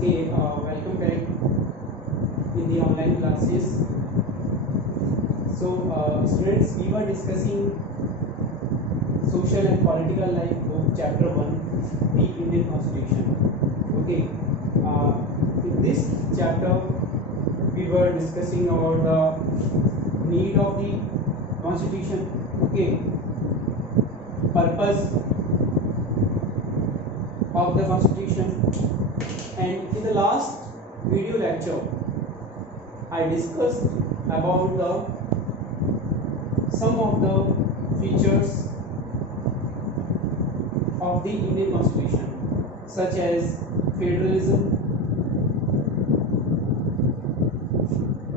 Okay, welcome back in the online classes. So, students, we were discussing social and political life book, chapter 1, the Indian Constitution. Okay, in this chapter, we were discussing about the need of the Constitution. Okay, purpose of the Constitution. And in the last video lecture, I discussed about some of the features of the Indian Constitution, such as federalism,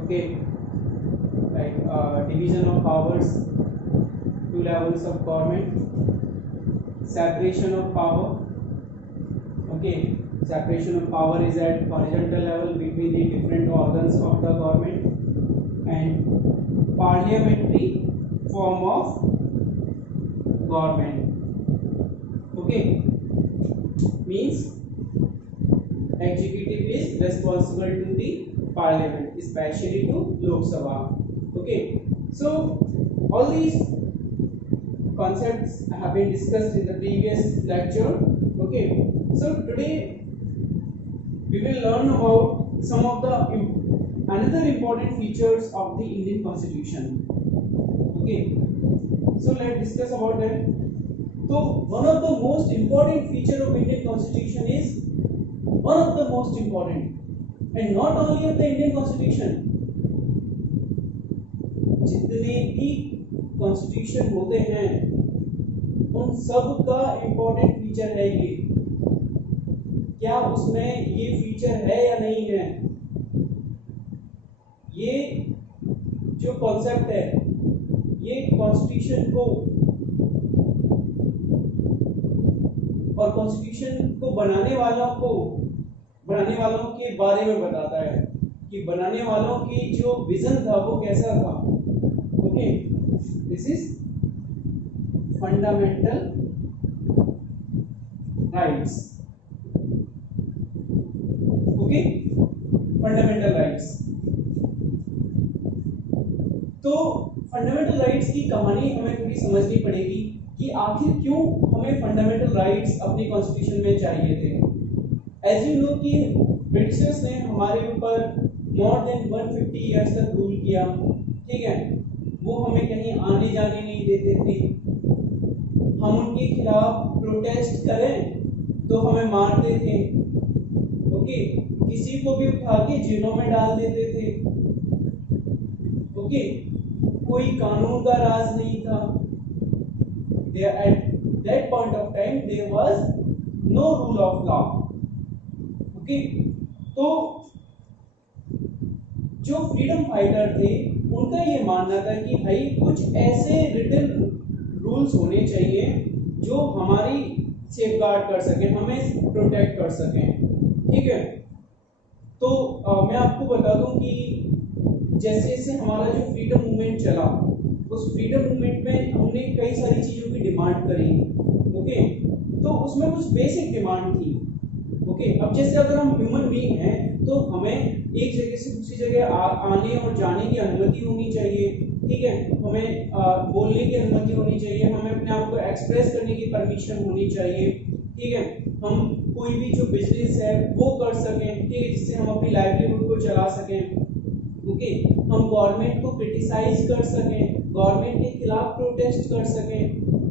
okay, like division of powers, two levels of government, separation of power. Okay, separation of power is at horizontal level between the different organs of the government, and parliamentary form of government. Okay, means executive is responsible to the parliament, especially to Lok Sabha. Okay, so all these concepts have been discussed in the previous lecture. Okay, so today we will learn about some of the another important features of the Indian Constitution. Okay, so let's discuss about that. So one of the most important feature of Indian Constitution is one of the most important, and not only of the Indian Constitution, जितने भी constitution होते हैं उन सब का important feature है ये। क्या उसमें ये फीचर है या नहीं है? ये जो कॉन्सेप्ट है ये कॉन्स्टिट्यूशन को और कॉन्स्टिट्यूशन को बनाने वालों के बारे में बताता है कि बनाने वालों की जो विजन था वो कैसा था। Okay, this is fundamental rights. Okay, fundamental rights. तो फंडामेंटल राइट्स की कहानी हमें थोड़ी समझनी पड़ेगी कि आखिर क्यों हमें फंडामेंटल राइट्स अपनी कॉन्स्टिट्यूशन में चाहिए थे। एज यू नो कि ब्रिटिशर्स ने हमारे ऊपर मोर देन 150 इयर्स तक रूल किया, ठीक है। वो हमें कहीं आने जाने नहीं देते थे। हम उनके खिलाफ प्रोटेस्ट करें तो हमें मारते थे। ओके, किसी को भी उठा के जेलों में डाल देते थे। ओके, कोई कानून का राज नहीं था। At that point of time there was no rule of law. Okay, तो जो फ्रीडम फाइटर थे उनका ये मानना था कि भाई कुछ ऐसे रिटन रूल्स होने चाहिए जो हमारी सेफगार्ड कर सकें, हमें प्रोटेक्ट कर सकें, ठीक है। तो मैं आपको बता दूं कि जैसे जैसे हमारा जो फ्रीडम मूवमेंट चला, उस फ्रीडम मूवमेंट में हमने कई सारी चीजों की डिमांड करी। ओके, तो उसमें कुछ बेसिक डिमांड थी। ओके, अब जैसे अगर हम ह्यूमन बीइंग हैं तो हमें एक जगह से दूसरी जगह आने और जाने की अनुमति होनी चाहिए, ठीक है। हमें बोलने की अनुमति होनी चाहिए, हमें अपने आप को एक्सप्रेस करने की परमिशन होनी चाहिए, ठीक है। हम कोई भी जो बिजनेस है वो कर सकें, ठीक है, जिससे हम अपनी लाइवलीहुड को चला सकें। ओके, हम गवर्नमेंट को क्रिटिसाइज कर सकें, गवर्नमेंट के खिलाफ प्रोटेस्ट कर सकें।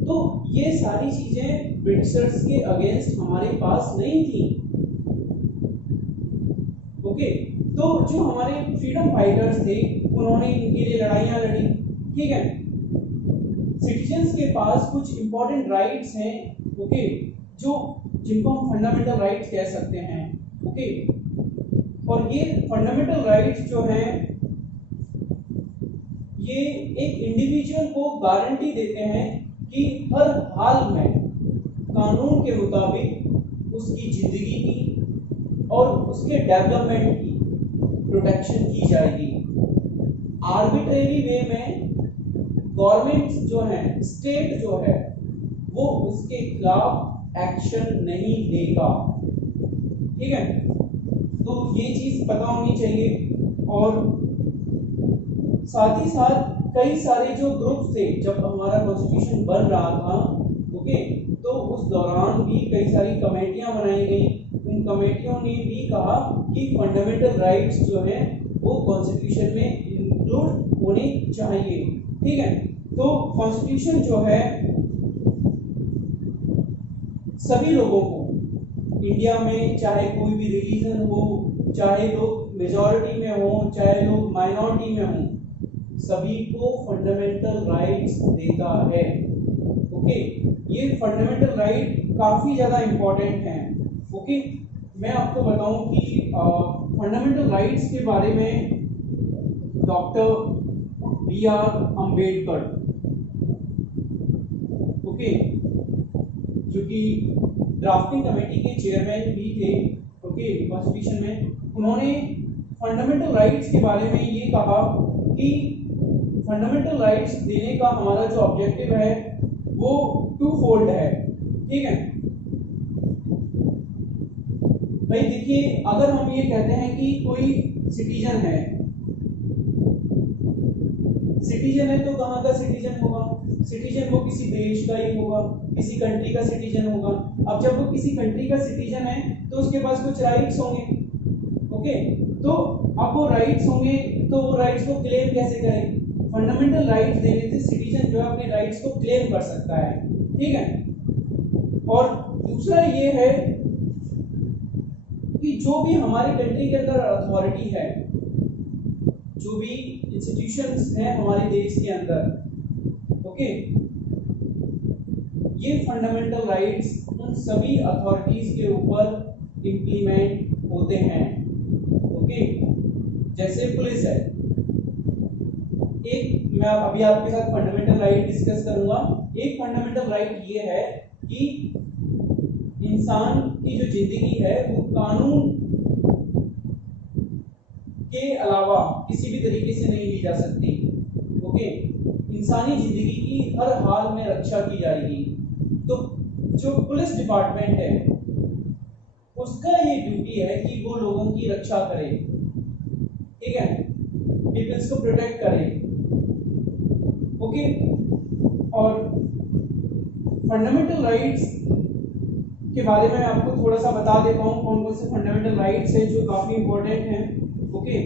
तो ये सारी चीजें ब्रिटिशर्स के अगेंस्ट हमारे पास नहीं थी। ओके, तो जो हमारे फ्रीडम फाइटर्स थे उन्होंने इनके लिए लड़ाइयां लड़ी, ठीक है। सिटीजन्स के पास कुछ इंपॉर्टेंट राइट्स हैं, ओके, जो जिनको हम फंडामेंटल राइट्स कह सकते हैं। ओके, और ये फंडामेंटल राइट्स जो हैं ये एक इंडिविजुअल को गारंटी देते हैं कि हर हाल में कानून के मुताबिक उसकी जिंदगी की और उसके डेवलपमेंट की प्रोटेक्शन की जाएगी। आर्बिट्रेरी वे में गवर्नमेंट जो है, स्टेट जो है, वो उसके खिलाफ एक्शन नहीं लेगा, ठीक है। तो ये चीज पता होनी चाहिए। और साथ ही साथ कई सारे जो ग्रुप्स थे जब हमारा कॉन्स्टिट्यूशन बन रहा था, ओके, तो उस दौरान भी कई सारी कमेटियां बनाई गई। उन कमेटियों ने भी कहा कि फंडामेंटल राइट्स जो है वो कॉन्स्टिट्यूशन में इंक्लूड होने चाहिए। ठीक है, तो कॉन्स्टिट्यूशन जो है सभी लोगों को इंडिया में, चाहे कोई भी रिलीजन हो, चाहे लोग मेजॉरिटी में हो, चाहे लोग माइनॉरिटी में हो, सभी को फंडामेंटल राइट्स देता है। ओके, ये फंडामेंटल राइट काफी ज्यादा इंपॉर्टेंट हैं। ओके, मैं आपको बताऊं कि फंडामेंटल राइट्स के बारे में डॉक्टर B.R. अम्बेडकर, ओके, जो कि ड्राफ्टिंग कमेटी के चेयरमैन भी थे, ओके, कॉन्स्टिट्यूशन में, उन्होंने फंडामेंटल राइट्स के बारे में ये कहा कि फंडामेंटल राइट्स देने का हमारा जो ऑब्जेक्टिव है वो टू फोल्ड है। ठीक है भाई, देखिए, अगर हम ये कहते हैं कि कोई सिटीजन है तो कहाँ का सिटीजन होगा? सिटीजन वो किसी देश का ही होगा, किसी कंट्री का सिटीजन होगा। अब जब वो किसी कंट्री का सिटीजन है तो उसके पास कुछ राइट्स होंगे। ओके, तो अब वो राइट्स होंगे तो वो राइट्स को क्लेम कैसे करें? फंडामेंटल राइट्स देने से सिटीजन जो है अपने राइट्स को क्लेम कर सकता है। ठीक है, और दूसरा ये है कि जो भी हमारे कंट्री के अंदर अथॉरिटी है, जो भी इंस्टीट्यूशंस हैं हमारे देश के अंदर, ओके, ये फंडामेंटल राइट्स उन सभी अथॉरिटीज के ऊपर इंप्लीमेंट होते हैं। ओके, जैसे पुलिस है, एक मैं अभी आपके साथ फंडामेंटल राइट डिस्कस करूंगा। एक फंडामेंटल राइट ये है कि इंसान की जो जिंदगी है वो कानून के अलावा किसी भी तरीके से नहीं ली जा सकती। ओके, इंसानी जिंदगी की हर हाल में रक्षा की जाएगी। तो जो पुलिस डिपार्टमेंट है उसका ये ड्यूटी है कि वो लोगों की रक्षा करे, ठीक है, पीपल्स को प्रोटेक्ट करे। ओके, और फंडामेंटल राइट्स के बारे में आपको थोड़ा सा बता देता हूँ कौन कौन से फंडामेंटल राइट्स हैं जो काफी इंपॉर्टेंट हैं। ओके,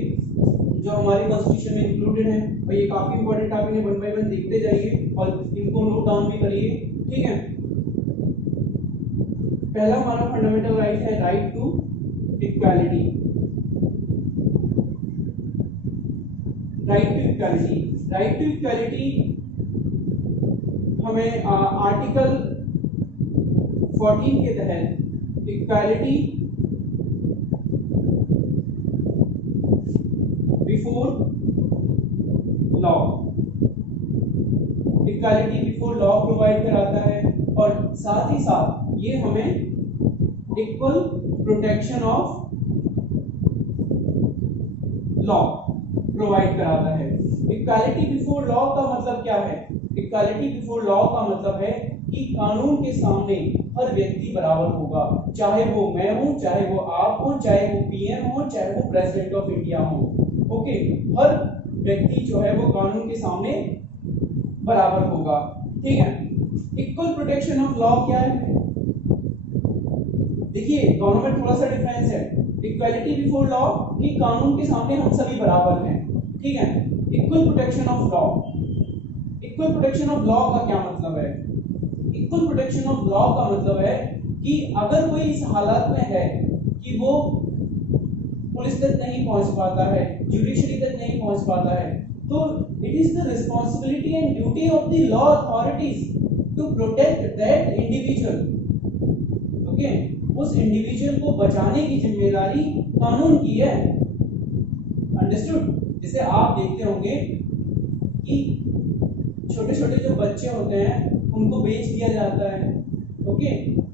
जो हमारे कॉन्स्टिट्यूशन में इंक्लूडेड है, और ये काफी इंपॉर्टेंट, आप इन्हें वन बाय वन देखते जाइए और इनको नोट डाउन भी करिए। ठीक है, पहला हमारा फंडामेंटल राइट है right to equality. Right to equality हमें आर्टिकल 14 के तहत इक्वालिटी बिफोर लॉ प्रोवाइड कराता है, और साथ ही साथ ये हमें equal protection of law provide कराता है। इक्वालिटी बिफोर लॉ का मतलब क्या है? इक्वालिटी बिफोर लॉ का मतलब है कि कानून के सामने हर व्यक्ति बराबर होगा, चाहे वो मैं हूं, चाहे वो आप हो, चाहे वो पीएम हो, चाहे वो प्रेसिडेंट ऑफ इंडिया हो। ओके, हर व्यक्ति जो है वो कानून के सामने बराबर होगा। ठीक है, इक्वल प्रोटेक्शन ऑफ लॉ क्या है? देखिए, दोनों में थोड़ा सा डिफरेंस है। इक्वालिटी बिफोर लॉ कि कानून के सामने हम सभी बराबर हैं। ठीक है, equal protection of law, equal protection of law का क्या मतलब है? इक्वल प्रोटेक्शन ऑफ लॉ का मतलब है कि अगर कोई इस हालत में है कि वो पुलिस तक नहीं पहुंच पाता है, जुडिशरी तक नहीं पहुंच पाता है, तो it is the responsibility and duty of the law authorities to protect that individual. Okay, उस इंडिविजुअल को बचाने की जिम्मेदारी कानून की है। अंडरस्टूड? जैसे आप देखते होंगे कि छोटे छोटे जो बच्चे होते हैं उनको बेच दिया जाता है। ओके,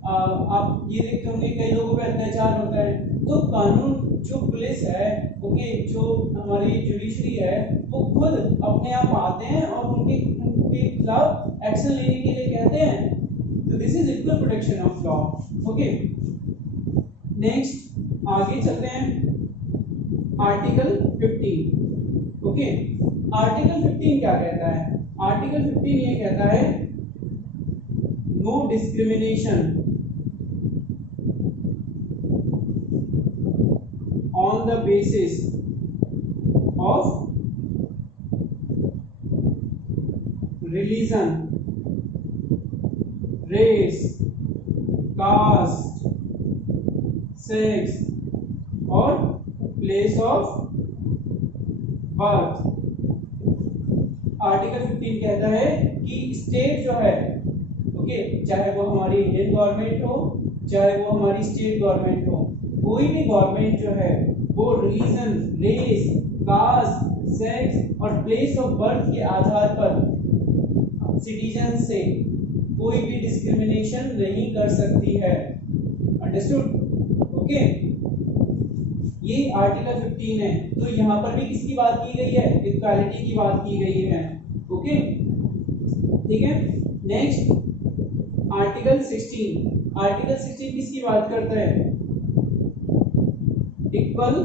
आप ये देखते होंगे कई लोगों पे अत्याचार होता है, तो कानून, जो पुलिस है, ओके, जो हमारी जुडिशरी है, वो खुद अपने आप आते हैं और उनके खिलाफ एक्शन लेने के लिए कहते हैं। तो this is equal protection of law. Okay, next आगे चलते हैं। आर्टिकल 15। ओके, आर्टिकल 15 क्या कहता है? आर्टिकल 15 ये कहता है no discrimination on the basis of religion, race, caste, sex और प्लेस ऑफ बर्थ। आर्टिकल 15 कहता है कि स्टेट जो है, ओके, चाहे वो हमारी इंडियन गवर्नमेंट हो, चाहे वो हमारी स्टेट गवर्नमेंट हो, कोई भी गवर्नमेंट जो है वो रिलीजन, रेस, कास्ट, सेक्स और प्लेस ऑफ बर्थ के आधार पर सिटीजन से कोई भी डिस्क्रिमिनेशन नहीं कर सकती है। अंडरस्टूड? ओके, ये आर्टिकल 15 है। तो यहाँ पर भी किसकी बात की गई है? इक्वालिटी की बात की गई है। ओके, ठीक है। Next article 16। आर्टिकल 16 किसकी बात करता है? इक्वल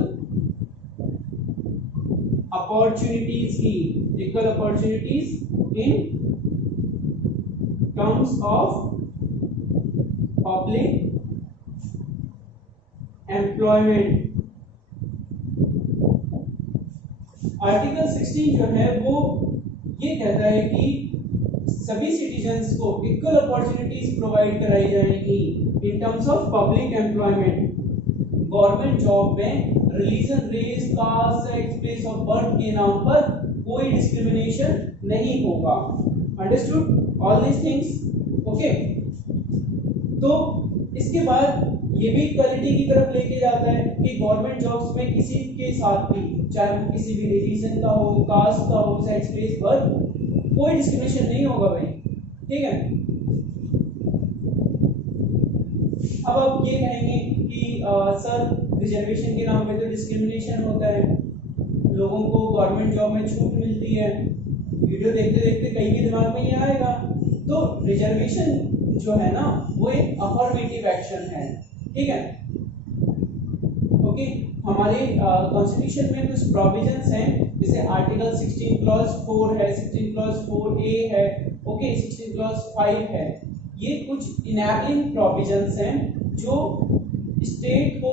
अपॉर्चुनिटीज की, equal opportunities in terms of public employment. Article 16 जो है वो ये कहता है कि सभी सिटीजन्स को इक्वल अपॉर्चुनिटीज प्रोवाइड कराई जाएगी in terms of public employment. Government job में religion, race, caste, sex, place of birth के नाम पर कोई डिस्क्रिमिनेशन नहीं होगा। Understood all these things? Okay, तो इसके बाद ये भी इक्वालिटी की तरफ लेके जाता है कि गवर्नमेंट जॉब्स में किसी के साथ भी, चाहे वो किसी भी रिलीजन का हो, कास्ट का हो, सेक्स, प्लेस, बर्थ, कोई डिस्क्रिमिनेशन नहीं होगा भाई। ठीक है। अब आप ये कहेंगे कि सर रिजर्वेशन के नाम पे तो डिस्क्रिमिनेशन होता है, लोगों को गवर्नमेंट जॉब में छूट मिलती है। वीडियो देखते देखते कई के दिमाग में ये आएगा। तो रिजर्वेशन जो है ना वो एक अफर्मेटिव एक्शन है। ठीक है। ओके, हमारे कॉन्स्टिट्यूशन में कुछ प्रोविजंस हैं, जैसे आर्टिकल 16 क्लॉज 4 है, 16 क्लॉज 4A है, ओके, 16 क्लॉज 5 है। ये कुछ इनेबलिंग प्रोविजंस हैं जो स्टेट को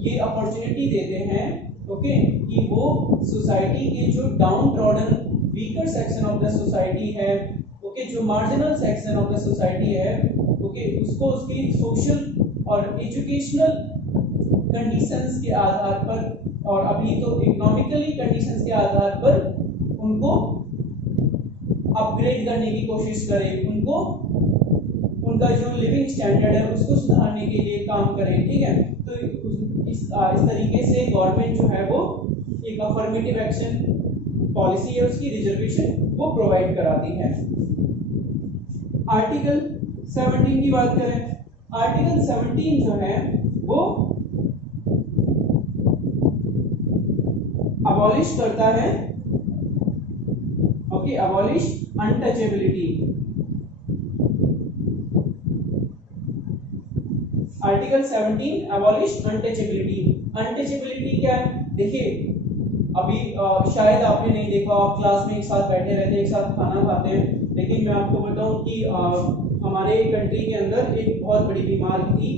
ये अपॉर्चुनिटी देते हैं, ओके, कि वो सोसाइटी के जो down trodden weaker section of the society है, ओके, जो marginal section of the society है, ओके, उसको उसकी सोशल और एजुकेशनल कंडीशंस के आधार पर और अभी तो इकोनॉमिकली कंडीशंस के आधार पर उनको अपग्रेड करने की कोशिश करें, उनको उनका जो लिविंग स्टैंडर्ड है उसको सुधारने के लिए काम करें। ठीक है। तो इस तरीके से गवर्नमेंट जो है वो एक अफर्मेटिव एक्शन पॉलिसी है उसकी, रिजर्वेशन वो प्रोवाइड कराती है। आर्टिकल 17 की बात करें, आर्टिकल 17 जो है वो अबॉलिश करता है, okay, abolish untouchability. Article 17 abolish untouchability. Untouchability क्या है? देखिए, अभी शायद आपने नहीं देखा, आप क्लास में एक साथ बैठे रहते हैं, एक साथ खाना खाते हैं, लेकिन मैं आपको बताऊं कि हमारे कंट्री के अंदर एक बहुत बड़ी बीमारी थी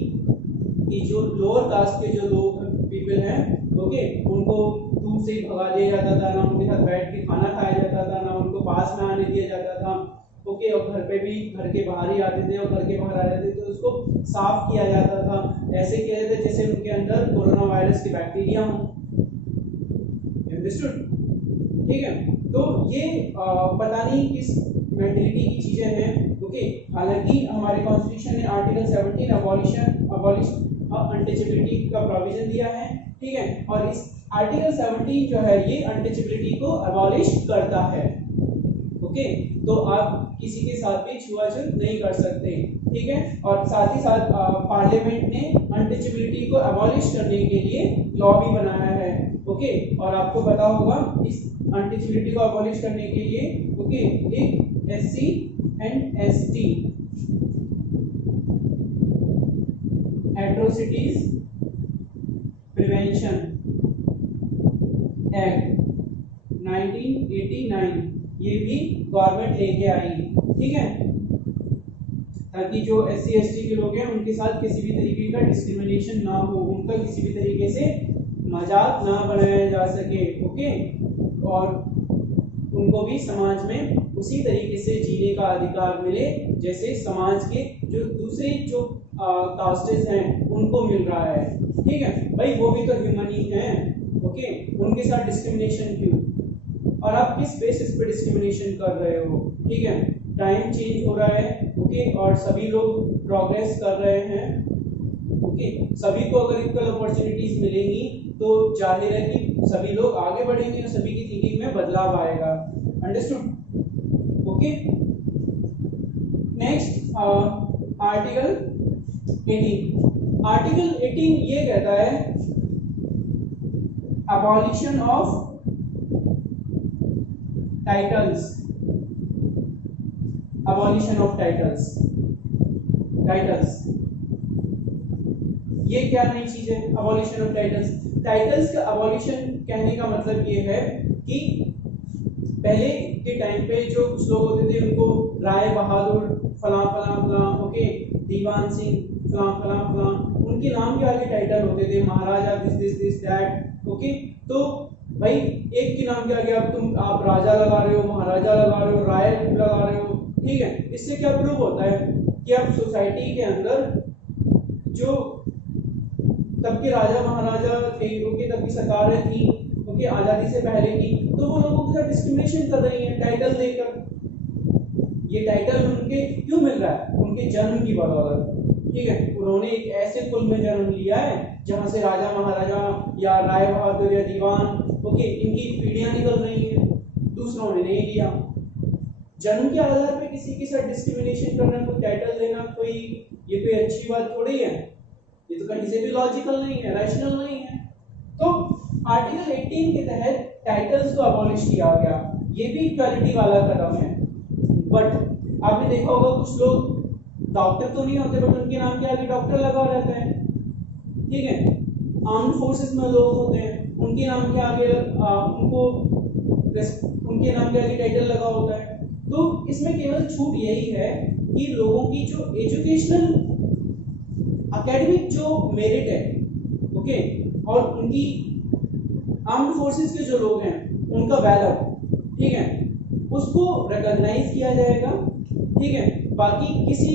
कि जो लोअर कास्ट के जो लोग पीपल हैं, ओके, उनको दूर से ही भगा दिया जाता था, ना उनके साथ बैठ के खाना खाया जाता था, ना उनको पास में आने दिया जाता था, ओके, और घर पे भी घर के बाहर ही आते थे और घर के बाहर आ जाते थे, तो उसको साफ किया जाता था। ऐसे किया जाता जैसे उनके अंदर कोरोना वायरस के बैक्टीरिया हो। अंडरस्टूड? ठीक है। तो ये पता नहीं किस मेंटलिटी की चीजें हैं, ओके। हालांकि हमारे कॉन्स्टिट्यूशन ने आर्टिकल 17 अबॉलिश अनटचेबिलिटी का प्रोविजन दिया है। ठीक है। और इस आर्टिकल 17 जो है ये अनटचेबिलिटी को अबॉलिश करता है, ओके। तो आप किसी के साथ भी छुआछूत नहीं कर सकते। ठीक है। और साथ ही साथ पार्लियामेंट ने अनटचेबिलिटी को अबॉलिश करने के लिए लॉ भी बनाया है, ओके। और आपको पता होगा इस अनटचेबिलिटी को अबॉलिश करने के लिए, ओके, एक SC and ST atrocities prevention convention act 1989 ये भी गवर्नमेंट लेके आई, ठीक है, ताकि जो SC/ST के लोग हैं उनके साथ किसी भी तरीके का डिस्क्रिमिनेशन ना हो, उनका किसी भी तरीके से मजाक ना बनाया जा सके, ओके, और उनको भी समाज में उसी तरीके से जीने का अधिकार मिले जैसे समाज के जो दूसरे जो कास्टेस हैं उनको मिल रहा है, ठीक है भाई, वो भी तो ह्यूमन ही हैं, ओके, उनके साथ डिस्क्रिमिनेशन क्यों, और आप किस बेसिस पे डिस्क्रिमिनेशन कर रहे हो, ठीक है, टाइम चेंज हो रहा है, ओके, और सभी लोग प्रोग्रेस कर रहे हैं, ओके, सभी को अगर इक्वल अपॉर्चुनिटीज मिलेंगी तो जाहिर है कि सभी लोग आगे बढ़ेंगे और सभी की थिंकिंग में बदलाव आएगा, अंडरस्टूड, ओके। नेक्स्ट आर्टिकल 18 ये कहता है abolition of titles, abolition of titles, ये क्या नई चीज है अबॉलिशन ऑफ टाइटल्स का अबॉलिशन कहने का मतलब ये है कि पहले के टाइम पे जो कुछ लोग होते थे उनको राय बहादुर फलां फलां फलां, ओके, दीवान सिंह फलां फलां फलां, उनके नाम के आगे टाइटल होते थे, महाराजा दिस दैट, ओके, तो भाई एक के नाम के आगे आप राजा लगा रहे हो, महाराजा लगा रहे हो, राय लगा रहे हो, ठीक है, इससे क्या प्रूव होता है कि अब सोसाइटी के अंदर जो तब के राजा महाराजा थे, ओके, तब की सरकारें थी, ओके, आजादी से पहले की, तो वो लोगों के साथ डिस्क्रिमिनेशन कर रही है टाइटल देकर। ये टाइटल उनके क्यों मिल रहा है? उनके जन्म की बदौलत, ठीक है, उन्होंने एक ऐसे कुल में जन्म लिया है जहां से राजा महाराजा या राय बहादुर या दीवान, ओके, इनकी पीढ़ियां निकल रही हैं, दूसरों ने नहीं लिया। जन्म के आधार पे किसी के साथ डिस्क्रिमिनेशन करना, कोई टाइटल देना, कोई ये कोई अच्छी बात थोड़ी है, ये तो कहीं से भी लॉजिकल नहीं है, रैशनल नहीं है। तो आर्टिकल 18 के तहत टाइटल्स को अबॉलिश किया गया, ये भी इक्वालिटी वाला कदम है। बट आपने देखा होगा कुछ लोग डॉक्टर तो नहीं होते बट उनके नाम के आगे डॉक्टर लगा रहता है, ठीक है, आर्म्ड फोर्सेस में लोग होते हैं, उनके नाम के आगे उनके नाम के आगे टाइटल लगा होता है। तो इसमें केवल छूट यही है कि लोगों की जो एजुकेशनल एकेडमिक जो मेरिट है, ओके, और उनकी आर्म्ड फोर्सेस के जो लोग हैं उनका वैल्यू, ठीक है, उसको रिकॉग्नाइज किया जाएगा, ठीक है, बाकी किसी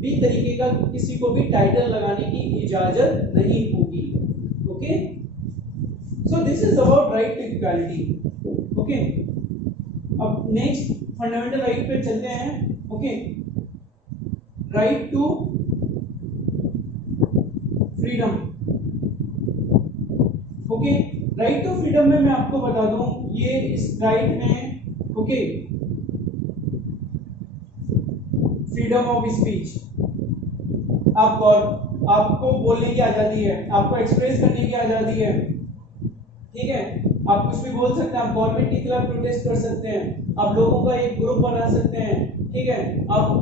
भी तरीके का किसी को भी टाइटल लगाने की इजाजत नहीं होगी, okay. So this is about right to equality, okay. अब नेक्स्ट फंडामेंटल राइट पे चलते हैं, okay. Right to freedom, okay, right to freedom में मैं आपको बता दूं, ये इस राइट में, ओके, फ्रीडम ऑफ स्पीच, आपको बोलने की आजादी है, आपको एक्सप्रेस करने की आजादी है, ठीक है, आप कुछ भी बोल सकते हैं, आप गवर्नमेंट के खिलाफ प्रोटेस्ट कर सकते हैं, आप लोगों का एक ग्रुप बना सकते हैं, ठीक है, आपको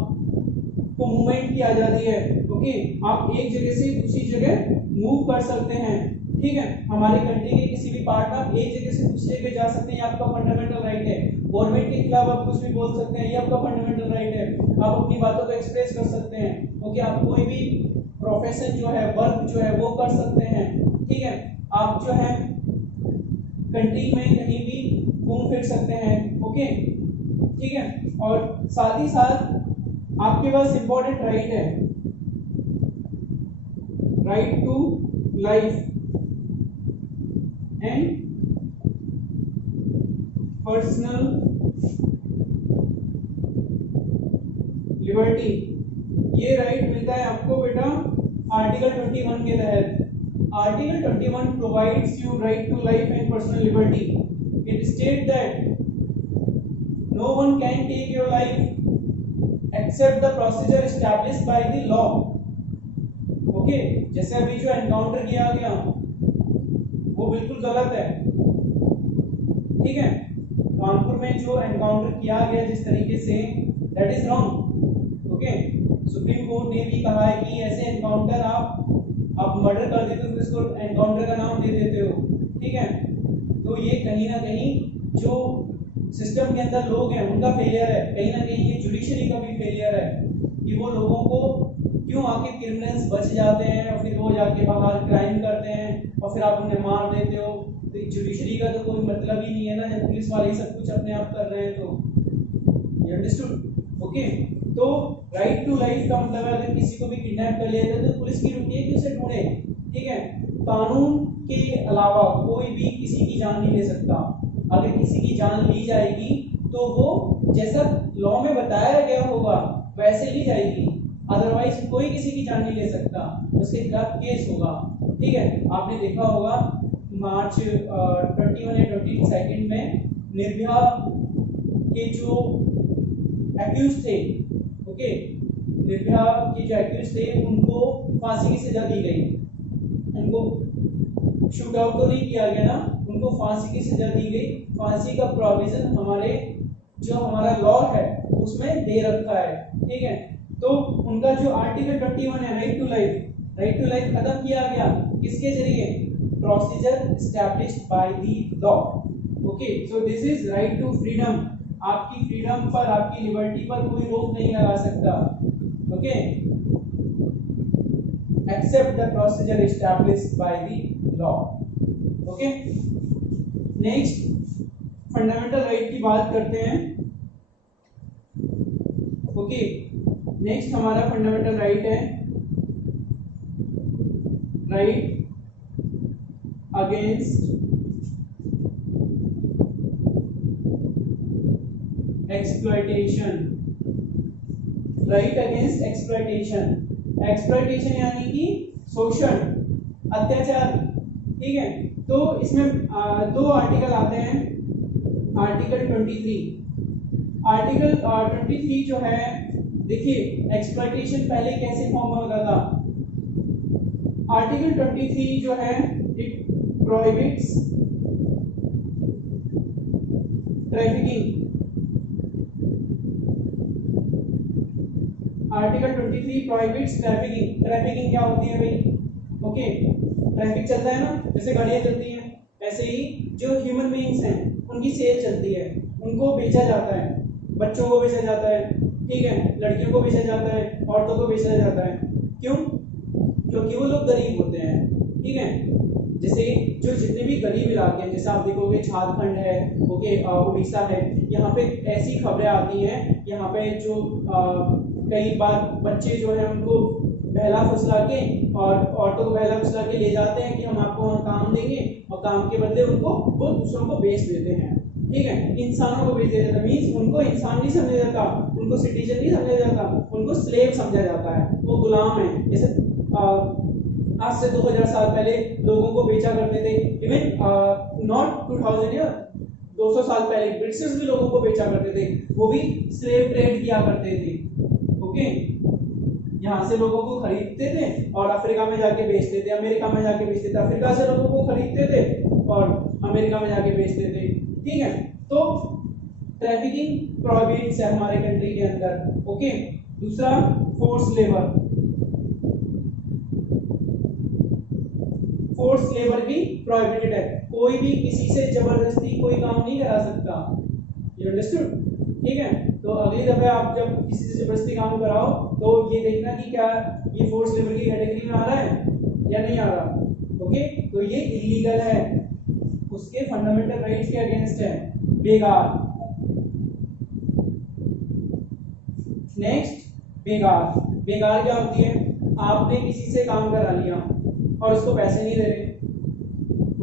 मूवमेंट की आजादी है, ओके, आप एक जगह से दूसरी जगह मूव कर सकते हैं, ठीक है, हमारे कंट्री के किसी भी पार्ट में आप एक जगह से दूसरी जगह जा सकते हैं, ये आपका फंडामेंटल राइट है। गवर्नमेंट के खिलाफ आप कुछ भी बोल सकते हैं, ये आपका फंडामेंटल राइट है। आप अपनी बातों को एक्सप्रेस कर सकते हैं, ओके, आप कोई भी प्रोफेशन जो है, वर्क जो है वो कर सकते हैं, ठीक है, आप जो है कंट्री में कहीं भी घूम फिर सकते हैं, ओके, ठीक है, और साथ ही साथ आपके पास इंपॉर्टेंट राइट है, right to life and personal liberty. ये राइट मिलता है आपको बेटा आर्टिकल 21 के तहत। Article 21 provides you right to life and personal liberty. It states that no one can take your life except the procedure established by the law. Okay, जैसे अभी जो एनकाउंटर किया गया वो बिल्कुल गलत है, ठीक है, कानपुर में जो एनकाउंटर किया गया जिस तरीके से, that is wrong, okay. Supreme court ने भी कहा है कि ऐसे एनकाउंटर आप आप मर्डर कर देते हो फिर उसको एनकाउंटर का नाम दे देते हो, ठीक है। तो ये कहीं ना कहीं जो सिस्टम के अंदर लोग हैं उनका फेलियर है, कहीं ना कहीं ये जुडिशरी का भी फेलियर है कि वो लोगों को क्यों आके क्रिमिनल्स बच जाते हैं और फिर वो जाके बाहर क्राइम करते हैं और फिर आप उन्हें मार देते हो। तो जुडिशरी का तो कोई मतलब ही नहीं है ना, जब पुलिस वाले ही सब कुछ अपने आप कर रहे हैं। तो यू अंडरस्टूड, ओके। तो राइट टू लाइफ का मतलब है अगर किसी को भी किडनैप कर लिया जाए तो पुलिस की ड्यूटी है कि उसे ढूंढे, ठीक है। कानून के अलावा कोई भी किसी की जान नहीं ले सकता। अगर किसी की जान ली जाएगी तो वो जैसा लॉ में बताया गया होगा वैसे ली जाएगी, अदरवाइज कोई किसी की जान नहीं ले सकता, उसके खिलाफ केस होगा, ठीक है। आपने देखा होगा मार्च 21 या 22 में निर्भया के जो एक्यूज थे, ओके, निर्भया के जो एक्यूज थे उनको फांसी की सजा दी गई। उनको शूट आउट तो नहीं किया गया ना, उनको फांसी की सजा दी गई। फांसी का प्रोविजन हमारे जो हमारा लॉ है उसमें दे रखा है, ठीक है। तो उनका जो आर्टिकल 21 है राइट टू लाइफ खत्म किया गया किसके जरिए? Procedure established by the law, okay. So this is right to freedom. आपकी फ्रीडम पर, आपकी लिबर्टी पर कोई रोक नहीं लगा सकता, okay, except the procedure established by the law, okay. Next fundamental right की बात करते हैं, ओके। नेक्स्ट हमारा फंडामेंटल राइट है right against exploitation. Right against exploitation. Exploitation यानी कि शोषण, अत्याचार, ठीक है। तो इसमें दो आर्टिकल आते हैं। आर्टिकल 23। आर्टिकल 23 जो है, देखिए एक्सप्लॉयटेशन पहले कैसे फॉर्म होता था। आर्टिकल 23 जो है it prohibits trafficking. Article 23 prohibits trafficking. Trafficking क्या होती है भाई? ओके, ट्रैफिक चलता है ना, जैसे गाड़ियां चलती हैं, ऐसे ही जो ह्यूमन बीइंग्स हैं उनकी सेल चलती है, उनको बेचा जाता है, बच्चों को बेचा जाता है, ठीक है, लड़कियों को बेचा जाता है, औरतों को बेचा जाता है। क्यों? क्योंकि वो लोग गरीब होते हैं, ठीक है। जैसे जो जितने भी गरीब इलाके हैं, जैसे आप देखोगे झारखंड है, ओके, उड़ीसा है, यहाँ पे ऐसी खबरें आती हैं, यहाँ पे जो कई बार बच्चे जो है उनको बहला फुसला के और औरतों को बहला फुसला के ले जाते हैं कि हम आपको काम देंगे, और काम के बदले उनको वो दूसरों को बेच देते हैं, ठीक है। इंसानों को बेच देते हैं, मींस उनको इंसान नहीं समझा जाता, उनको सिटीजन नहीं समझा जाता, उनको स्लेव समझा जाता है, वो गुलाम है। जैसे आज से 2000 साल पहले लोगों को बेचा करते थे, इवन नॉट 2000 या 200 साल पहले ब्रिटिशर्स भी लोगों को बेचा करते थे, वो भी स्लेव ट्रेड किया करते थे, ओके। यहाँ से लोगों को खरीदते थे और अफ्रीका में जाके बेचते थे, अमेरिका में जाके बेचते थे, अफ्रीका से लोगों को खरीदते थे और अमेरिका में जाके बेचते थे, ठीक है। तो ट्रैफिकिंग प्रोहिबिट्स है हमारे कंट्री के अंदर, ओके। दूसरा फोर्स लेबर। फोर्स लेबर भी प्रोहिबिटेड है, कोई भी किसी से जबरदस्ती कोई काम नहीं करा सकता, यू अंडरस्टूड, ठीक है। तो अगली दफे आप जब किसी से जबरदस्ती काम कराओ तो ये देखना कि क्या ये फोर्स लेबर की कैटेगरी में आ रहा है या नहीं आ रहा, ओके। तो ये इलीगल है, उसके फंडामेंटल राइट्स के अगेंस्ट है। बेगार। नेक्स्ट बेगार। बेगार क्या होती है? आपने किसी से काम करा लिया और उसको पैसे नहीं दे रहे,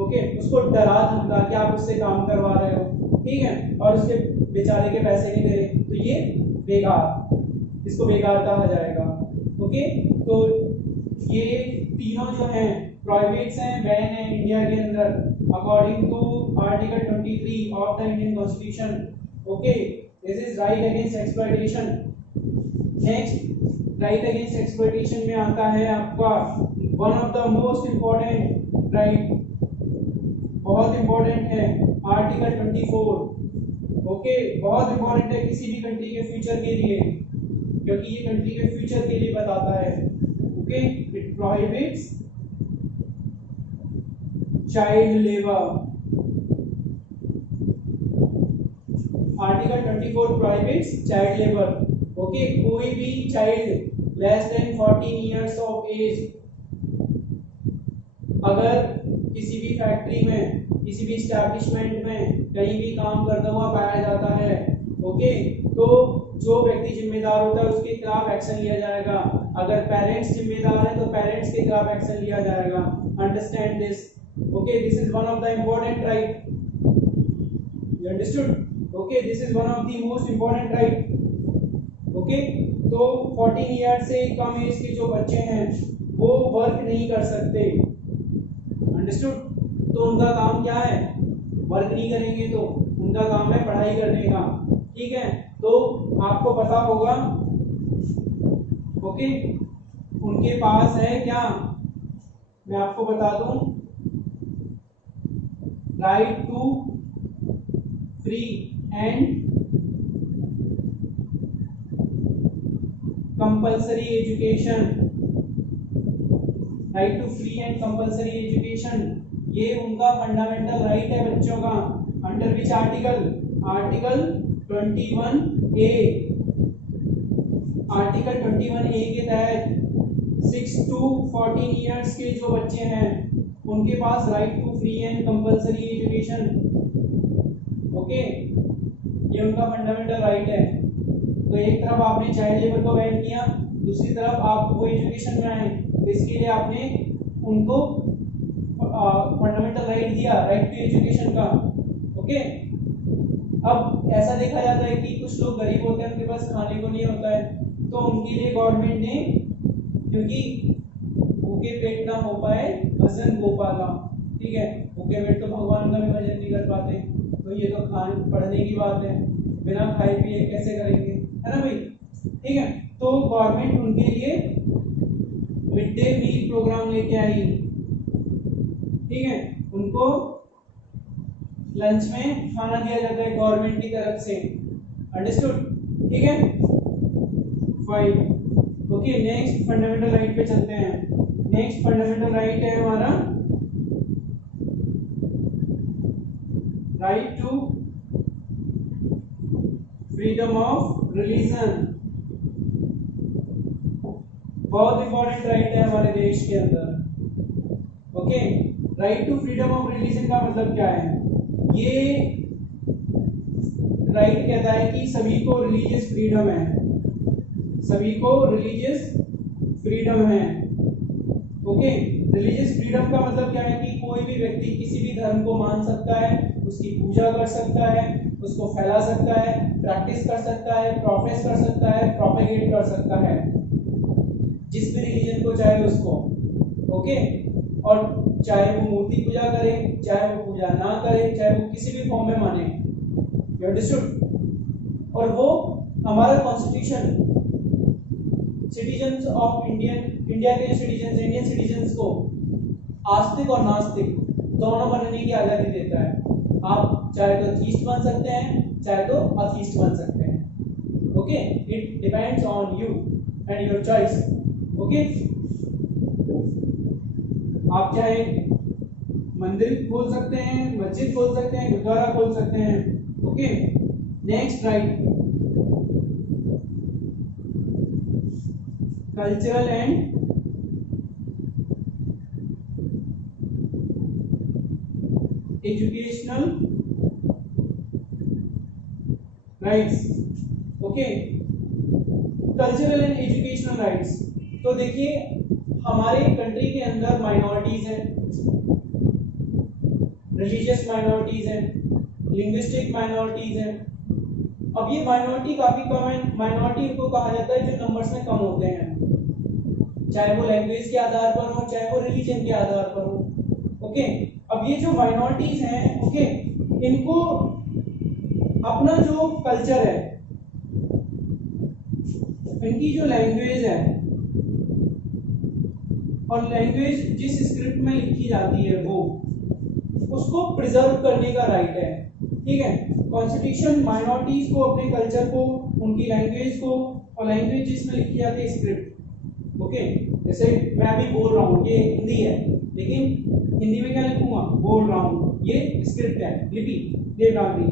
ओके, उसको डरा धमका के आप उससे काम करवा रहे हो, ठीक है, और उसके बेचारे के पैसे नहीं दे रहे, तो ये बेगार, इसको बेगार कहा जाएगा, ओके। तो ये तीनों जो हैं प्रोहिबिट्स हैं, बैन है इंडिया के अंदर according to article 23 of the Indian constitution, okay. This is right against exploitation. Next right against exploitation में आता है आपका one of the most important right, बहुत इंपॉर्टेंट है, आर्टिकल 24, ओके। बहुत इंपॉर्टेंट है किसी भी कंट्री के फ्यूचर के लिए, क्योंकि ये कंट्री के फ्यूचर के लिए बताता है, okay. It prohibits child labour. Article 24 prohibits child labour. Okay, कोई भी child less than 14 years of age अगर किसी भी फैक्ट्री में, किसी भी एस्टैब्लिशमेंट में कहीं भी काम करता हुआ पाया जाता है, ओके, तो जो व्यक्ति जिम्मेदार होता है उसके खिलाफ एक्शन लिया जाएगा। अगर पेरेंट्स जिम्मेदार है तो पेरेंट्स के खिलाफ एक्शन लिया जाएगा। Understand this. Okay, this is one of the important right. You understood? Okay, this is one of the most important right. Okay, तो 14 ईयर से कम एज के जो बच्चे हैं वो वर्क नहीं कर सकते। अंडरस्टूड? तो उनका काम क्या है? वर्क नहीं करेंगे तो उनका काम है पढ़ाई करने का। ठीक है, तो आपको पता होगा, ओके, उनके पास है क्या, मैं आपको बता दूं, right to free and compulsory education. Right to free and compulsory education, ये उनका फंडामेंटल राइट है बच्चों का। Under which article? Article 21A। Article 21A के तहत 6 to 14 इयर्स के जो बच्चे हैं उनके पास right to free and compulsory education. Okay, ये उनका फंडामेंटल राइट है। तो एक तरफ आपने चाइल्ड लेबर को बैन किया, दूसरी तरफ आप वो एजुकेशन में आए, तो इसके लिए आपने उनको फंडामेंटल राइट दिया, राइट टू एजुकेशन का। ओके, अब ऐसा देखा जाता है कि कुछ लोग गरीब होते हैं, उनके पास खाने को नहीं होता है, तो उनके लिए गवर्नमेंट ने, क्योंकि भूखे पेट ना हो पाए भजन गोपाला, ठीक है, भूखे पेट तो भगवान का भी भजन नहीं कर पाते, तो ये तो खान पढ़ने की बात है, बिना खाए पिए कैसे करेंगे, है ना भाई? ठीक है, तो गवर्नमेंट उनके लिए मिड डे मील प्रोग्राम लेके आई। ठीक है, उनको लंच में खाना दिया जाता है गवर्नमेंट की तरफ से। अंडरस्टूड? ठीक है, fine. Okay, next fundamental right पे चलते हैं। नेक्स्ट फंडामेंटल राइट है हमारा right to freedom of religion. बहुत इंपॉर्टेंट राइट है हमारे देश के अंदर। Okay, right to freedom of religion का मतलब क्या है? ये राइट कहता है कि सभी को रिलीजियस फ्रीडम है, सभी को रिलीजियस फ्रीडम है। ओके, रिलीजियस फ्रीडम का मतलब क्या है कि कोई भी व्यक्ति किसी भी धर्म को मान सकता है, उसकी पूजा कर सकता है, उसको फैला सकता है, प्रैक्टिस कर सकता है, प्रोफेस कर सकता है, प्रोपेगेट कर सकता है, जिस भी रिलीजन को चाहे उसको। ओके, और चाहे वो मूर्ति पूजा करे, चाहे वो पूजा ना करे, चाहे वो किसी भी फॉर्म में माने। You understood? और वो हमारा कॉन्स्टिट्यूशन सिटीजन्स ऑफ इंडिया के सिटीजन्स, इंडियन सिटीजन्स को आस्तिक और नास्तिक दोनों बनने की आजादी देता है। आप चाहे तो थीस्ट बन सकते हैं, चाहे तो अथीस्ट बन सकते हैं। Okay, it depends on you and your choice. Okay, आप चाहे मंदिर खोल सकते हैं, मस्जिद खोल सकते हैं, गुरुद्वारा खोल सकते हैं। Okay, next right cultural and educational rights. Okay, cultural and educational rights. तो देखिए, हमारे कंट्री के अंदर माइनॉरिटीज हैं, रिलीजियस माइनॉरिटीज हैं, लिंग्विस्टिक माइनॉरिटीज हैं। अब ये माइनॉरिटी काफी कम है। माइनॉरिटी को कहा जाता है जो नंबर्स में कम होते हैं, चाहे वो लैंग्वेज के आधार पर हो, चाहे वो रिलीजन के आधार पर हो। ओके, अब ये जो माइनॉरिटीज हैं, ओके, इनको अपना जो कल्चर है, इनकी जो लैंग्वेज है, और लैंग्वेज जिस स्क्रिप्ट में लिखी जाती है वो उसको प्रिजर्व करने का राइट है। ठीक है, कॉन्स्टिट्यूशन माइनॉरिटीज को अपने कल्चर को, उनकी लैंग्वेज को, और लैंग्वेज जिसमें लिखी जाती है स्क्रिप्ट, ओके, जैसे मैं अभी बोल रहा हूँ ये हिंदी है, लेकिन हिंदी में क्या लिखूंगा, बोल रहा हूँ, ये स्क्रिप्ट है, लिपि देवनागरी,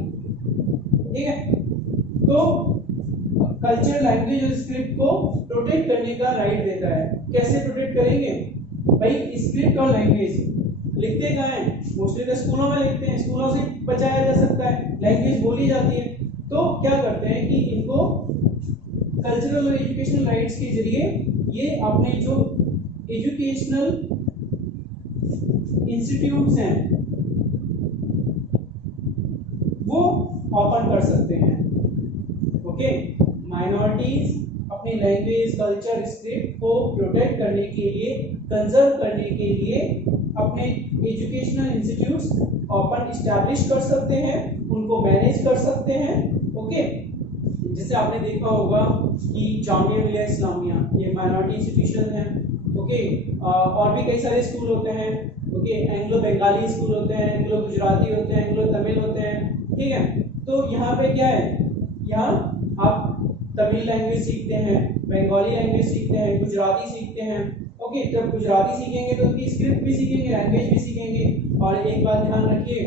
ठीक है। तो कल्चर, लैंग्वेज और स्क्रिप्ट को प्रोटेक्ट करने का राइट देता है। कैसे प्रोटेक्ट करेंगे भाई, स्क्रिप्ट और लैंग्वेज लिखते कहाँ हैं, मोस्टली तो स्कूलों में लिखते हैं, स्कूलों से बचाया जा सकता है, लैंग्वेज बोली जाती है। तो क्या करते हैं कि इनको कल्चरल और एजुकेशनल राइट्स के जरिए ये अपने जो एजुकेशनल इंस्टीट्यूट्स हैं वो ओपन कर सकते हैं। ओके, माइनॉरिटीज अपनी लैंग्वेज, कल्चर, स्क्रिप्ट को प्रोटेक्ट करने के लिए, कंजर्व करने के लिए अपने एजुकेशनल इंस्टीट्यूट्स ओपन इस्टेब्लिश कर सकते हैं, उनको मैनेज कर सकते हैं। ओके, जैसे आपने देखा होगा कि जामिया मिलिया इस्लामिया ये माइनॉरिटी इंस्टीट्यूशन है। ओके, और भी कई सारे स्कूल होते हैं। ओके, एंग्लो बंगाली स्कूल होते हैं, एंग्लो गुजराती होते हैं, एंग्लो तमिल होते हैं, ठीक है। तो यहाँ पे क्या है, यहाँ आप तमिल लैंग्वेज सीखते हैं, बंगाली लैंग्वेज सीखते हैं, गुजराती सीखते हैं। ओके, जब गुजराती सीखेंगे तो उनकी स्क्रिप्ट भी सीखेंगे, लैंग्वेज भी सीखेंगे। और एक बात ध्यान रखिए,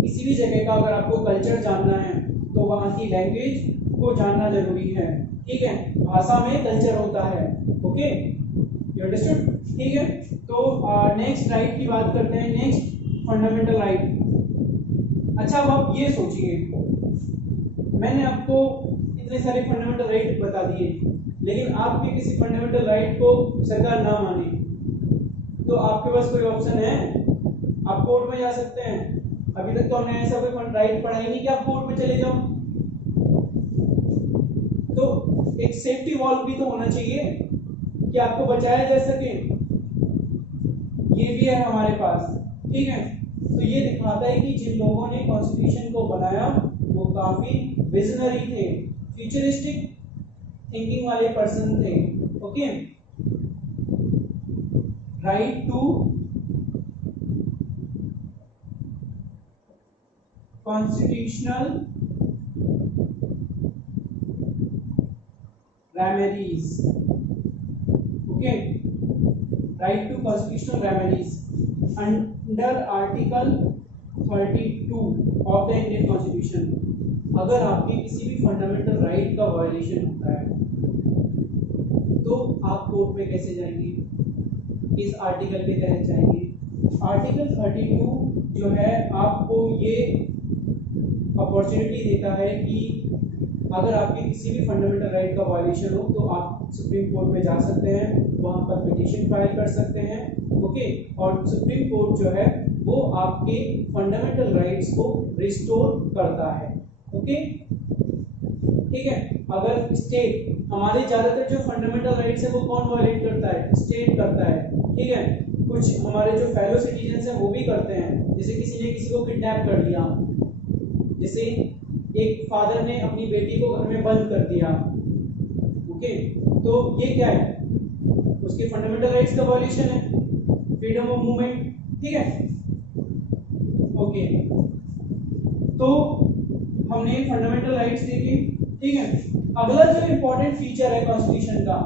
किसी भी जगह का अगर आपको कल्चर जानना है तो वहाँ की लैंग्वेज को जानना जरूरी है, ठीक है। भाषा में कल्चर होता है। ओके, यू अंडरस्टूड, ठीक है। तो नेक्स्ट राइट की बात करते हैं, नेक्स्ट फंडामेंटल राइट। अच्छा, अब आप ये सोचिए, मैंने आपको इतने सारे फंडामेंटल राइट बता दिए, लेकिन आपके किसी फंडामेंटल राइट को सरकार ना माने तो आपके पास कोई ऑप्शन है, आप कोर्ट में जा सकते हैं। अभी तक तो हमने ऐसा कोई राइट पढ़ा ही नहीं कि आप कोर्ट में चले जाओ। तो एक सेफ्टी वॉल्व भी तो होना चाहिए कि आपको बचाया जा सके, ये भी है हमारे पास, ठीक है। तो ये दिखाता है कि जिन लोगों ने कॉन्स्टिट्यूशन को बनाया वो काफी विजनरी थे, फ्यूचरिस्टिक थिंकिंग वाले पर्सन थे। Okay, right to constitutional remedies. Okay, right to constitutional remedies under article 32 of the Indian constitution. अगर आपके किसी भी फंडामेंटल राइट का वायलेशन होता है तो आप कोर्ट में कैसे जाएंगे, इस आर्टिकल के तहत जाएंगे। आर्टिकल 32 जो है आपको ये अपॉर्चुनिटी देता है कि अगर आपके किसी भी फंडामेंटल राइट का वायलेशन हो तो आप सुप्रीम कोर्ट में जा सकते हैं, वहां पर पिटीशन फाइल कर सकते हैं। ओके, और सुप्रीम कोर्ट जो है वो आपके फंडामेंटल राइट्स को रिस्टोर करता है। ओके, ठीक है। अगर स्टेट, हमारे ज्यादातर जो फंडामेंटल राइट्स है वो कौन वायलेट करता है, स्टेट करता है, ठीक है। कुछ हमारे जो फेलो सिटीजन हैं वो भी करते हैं, जैसे किसी ने किसी को किडनैप कर लिया, जैसे एक फादर ने अपनी बेटी को घर में बंद कर दिया। ओके, तो ये क्या है, उसके फंडामेंटल राइट्स का वायलेशन है, फ्रीडम ऑफ मूवमेंट, ठीक है। ओके, तो हमने फंडामेंटल राइट्स देखे, ठीक है। अगला जो इंपॉर्टेंट फीचर है कॉन्स्टिट्यूशन का,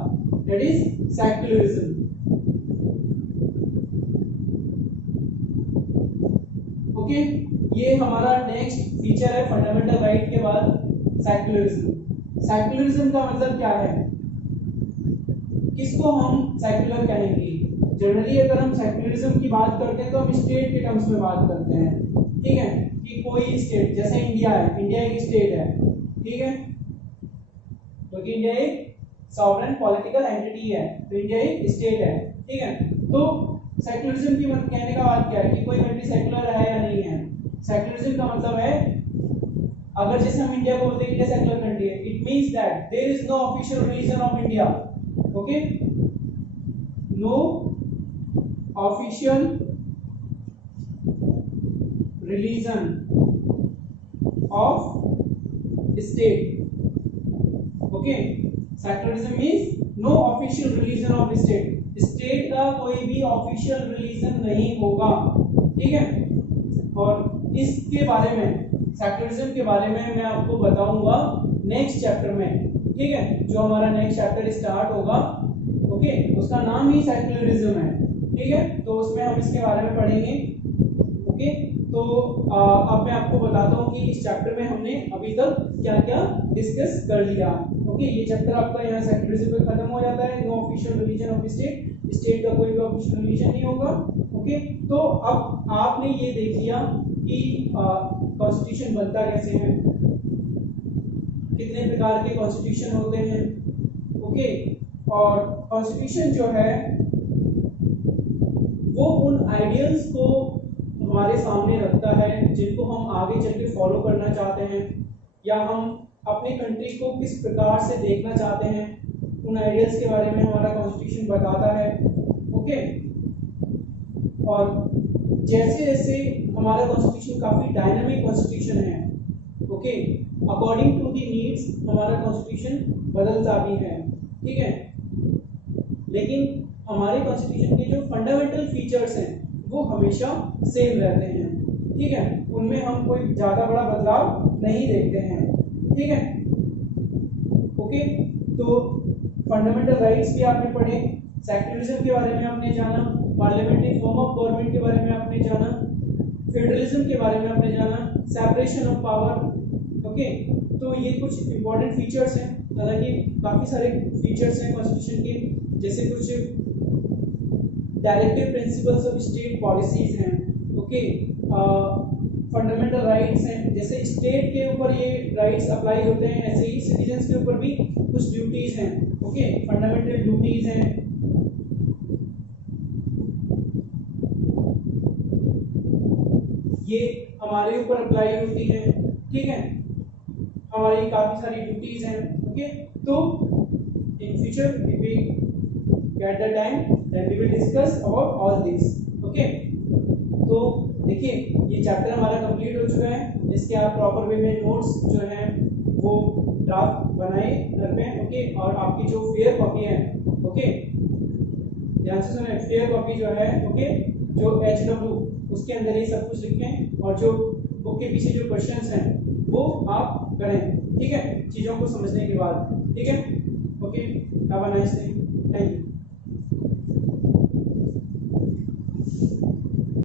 दैट इज सेक्युलरिज्म। ओके, ये हमारा नेक्स्ट फीचर है फंडामेंटल राइट के बाद, सेक्युलरिज्म। सेक्युलरिज्म का मतलब क्या है, किसको हम सेक्युलर कहेंगे। जनरली अगर हम सेक्युलरिज्म की बात करते हैं तो हम स्टेट के टर्म्स में बात करते हैं, ठीक है, कि कोई स्टेट, जैसे इंडिया है, इंडिया एक स्टेट है, ठीक है, क्योंकि इंडिया एक सॉवरेन पॉलिटिकल एंटिटी है, तो इंडिया एक स्टेट है, ठीक है। तो सेक्युलरिज्म की मतलब कहने का बात क्या है कि कोई कंट्री सेक्युलर है या नहीं है। सेक्युलरिज्म का मतलब है, अगर जैसे हम इंडिया बोलते हैं इंडिया सेक्युलर कंट्री है, it means that there is no official religion of India. Okay, no official religion of state. Okay, secularism means no official religion of state, state का कोई भी ऑफिशियल रिलीजन नहीं होगा, ठीक है। और इसके बारे में, सेक्युलरिज्म के बारे में मैं आपको बताऊंगा नेक्स्ट चैप्टर में, ठीक है। जो हमारा नेक्स्ट चैप्टर स्टार्ट होगा ओके, उसका नाम ही सेक्युलरिज्म है, ठीक है। तो उसमें हम इसके बारे में पढ़ेंगे। ओके, तो अब मैं आपको बताता हूँ कि इस चैप्टर में हमने अभी तक क्या क्या डिस्कस कर लिया। ओके, ये चैप्टर आपका यहाँ सेक्युलरिज्म पे खत्म हो जाता है। No official religion of state, state का कोई भी ऑफिशियल रिलीजन नहीं होगा। ओके, तो अब आपने ये देख लिया कि कॉन्स्टिट्यूशन बनता कैसे है, कितने प्रकार के कॉन्स्टिट्यूशन होते हैं। ओके, और कॉन्स्टिट्यूशन जो है वो उन आइडियल्स को हमारे सामने रखता है जिनको हम आगे चल के फॉलो करना चाहते हैं, या हम अपनी कंट्री को किस प्रकार से देखना चाहते हैं, उन आइडियल्स के बारे में हमारा कॉन्स्टिट्यूशन बताता है। ओके, और जैसे जैसे हमारा कॉन्स्टिट्यूशन काफी डायनामिक कॉन्स्टिट्यूशन है। Okay, according to the needs हमारा कॉन्स्टिट्यूशन बदलता भी है, ठीक है। लेकिन हमारे कॉन्स्टिट्यूशन के जो फंडामेंटल फीचर्स हैं वो हमेशा सेम रहते हैं, ठीक है। उनमें हम कोई ज्यादा बड़ा बदलाव नहीं देखते हैं, ठीक है। ओके, तो फंडामेंटल राइट्स भी आपने पढ़े, सेक्युलरिज्म के बारे में आपने जाना, पार्लियामेंट्री फॉर्म ऑफ गवर्नमेंट के बारे में आपने जाना, फेडरलिज्म के बारे में आपने जाना, सेपरेशन ऑफ पावर। ओके, तो ये कुछ इंपॉर्टेंट फीचर्स हैं। हालांकि काफी सारे फीचर्स हैं कॉन्स्टिट्यूशन के, जैसे कुछ directive principles of state policies हैं। ओके, फंडामेंटल राइट्स हैं, जैसे स्टेट के ऊपर ये राइट्स अप्लाई होते हैं, ऐसे ही सिटीजन्स के ऊपर भी कुछ ड्यूटीज हैं। ओके, फंडामेंटल ड्यूटीज हैं। ये हमारे ऊपर अप्लाई होती है, ठीक है। हमारी काफी सारी ड्यूटीज हैं। ओके, तो in future if we get the time then we will discuss about all this. Okay, तो देखिए ये चैप्टर हमारा कंप्लीट हो चुका है। इसके आप प्रॉपर वे में नोट्स जो हैं वो ड्राफ्ट बनाए घर पे। ओके, और आपकी जो फेयर कॉपी है, ओके ध्यान से सुने, फेयर कॉपी जो है, ओके, जो HW उसके अंदर ये सब कुछ लिखें, और जो बुक के पीछे जो क्वेश्चंस हैं वो आप करें, ठीक है, चीज़ों को समझने के बाद, ठीक है। Okay, have a nice day, thank you.